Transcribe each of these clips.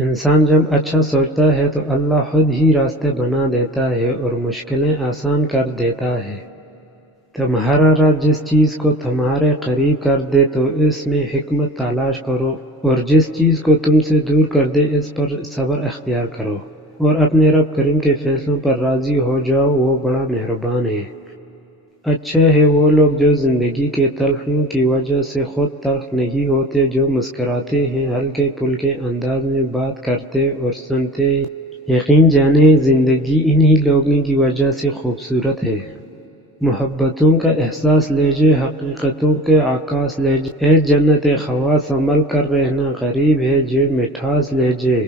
انسان جب اچھا سوچتا ہے تو اللہ خود ہی راستے بنا دیتا ہے اور مشکلیں آسان کر دیتا ہے۔ تمہارا رب جس چیز کو تمہارے قریب کر دے تو اس میں حکمت تلاش کرو، اور جس چیز کو تم سے دور کر دے اس پر صبر اختیار کرو، اور اپنے رب کریم کے فیصلوں پر راضی ہو جاؤ، وہ بڑا مہربان ہے۔ اچھے ہیں وہ لوگ جو زندگی کے تلخیوں کی وجہ سے خود تلخ نہیں ہوتے، جو مسکراتے ہیں، ہلکے پھلکے انداز میں بات کرتے اور سنتے ہیں۔ یقین جانیں زندگی انہی لوگوں کی وجہ سے خوبصورت ہے۔ محبتوں کا احساس لیجئے، حقیقتوں کے عکاس لیجئے، اے جنت خوا سنبھل کر رہنا، غریب ہے جو مٹھاس لیجئے۔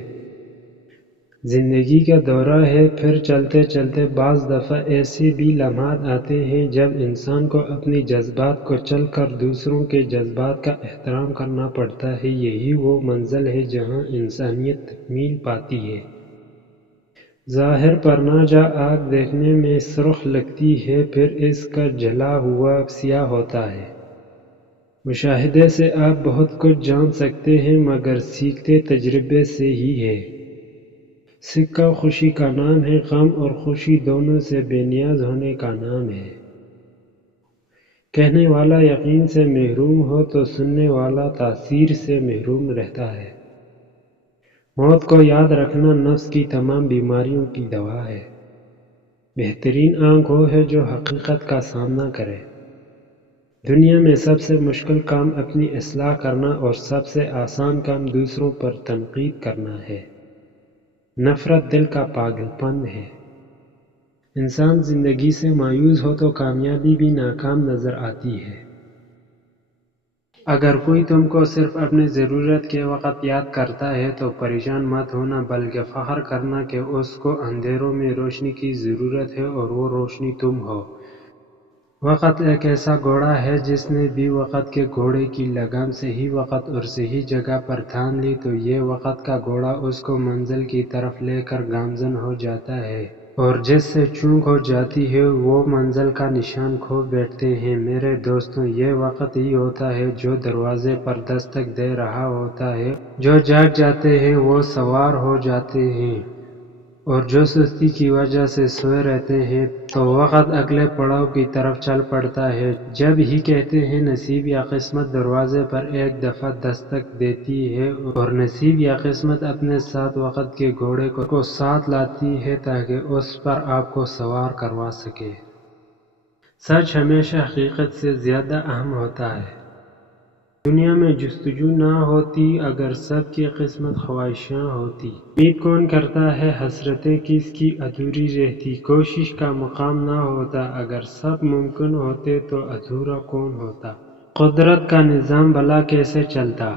زندگی کا دورہ ہے، پھر چلتے چلتے بعض دفعہ ایسے بھی لمحات آتے ہیں جب انسان کو اپنی جذبات کو چل کر دوسروں کے جذبات کا احترام کرنا پڑتا ہے۔ یہی وہ منزل ہے جہاں انسانیت تکمیل پاتی ہے۔ ظاہر پر نہ جا آگ دیکھنے میں سرخ لگتی ہے، پھر اس کا جلا ہوا سیاہ ہوتا ہے۔ مشاہدے سے آپ بہت کچھ جان سکتے ہیں مگر سیکھتے تجربے سے ہی ہے۔ سکہ خوشی کا نام ہے، غم اور خوشی دونوں سے بے نیاز ہونے کا نام ہے۔ کہنے والا یقین سے محروم ہو تو سننے والا تاثیر سے محروم رہتا ہے۔ موت کو یاد رکھنا نفس کی تمام بیماریوں کی دوا ہے۔ بہترین آنکھ وہ ہے جو حقیقت کا سامنا کرے۔ دنیا میں سب سے مشکل کام اپنی اصلاح کرنا اور سب سے آسان کام دوسروں پر تنقید کرنا ہے۔ نفرت دل کا پاگل پن ہے۔ انسان زندگی سے مایوس ہو تو کامیابی بھی ناکام نظر آتی ہے۔ اگر کوئی تم کو صرف اپنی ضرورت کے وقت یاد کرتا ہے تو پریشان مت ہونا بلکہ فخر کرنا کہ اس کو اندھیروں میں روشنی کی ضرورت ہے اور وہ روشنی تم ہو۔ وقت ایک ایسا گھوڑا ہے جس نے بھی وقت کے گھوڑے کی لگام صحیح وقت اور صحیح جگہ پر تھام لی تو یہ وقت کا گھوڑا اس کو منزل کی طرف لے کر گامزن ہو جاتا ہے، اور جس سے چوک ہو جاتی ہے وہ منزل کا نشان کھو بیٹھتے ہیں۔ میرے دوستوں، یہ وقت ہی ہوتا ہے جو دروازے پر دستک دے رہا ہوتا ہے۔ جو جاگ جاتے ہیں وہ سوار ہو جاتے ہیں، اور جو سستی کی وجہ سے سوئے رہتے ہیں تو وقت اگلے پڑاؤ کی طرف چل پڑتا ہے۔ جب ہی کہتے ہیں نصیب یا قسمت دروازے پر ایک دفعہ دستک دیتی ہے، اور نصیب یا قسمت اپنے ساتھ وقت کے گھوڑے کو ساتھ لاتی ہے تاکہ اس پر آپ کو سوار کروا سکے۔ سچ ہمیشہ حقیقت سے زیادہ اہم ہوتا ہے۔ دنیا میں جستجو نہ ہوتی اگر سب کی قسمت خواہشاں ہوتی۔ امید کون کرتا ہے حسرتیں کس کی ادھوری رہتی۔ کوشش کا مقام نہ ہوتا اگر سب ممکن ہوتے تو ادھورا کون ہوتا۔ قدرت کا نظام بھلا کیسے چلتا۔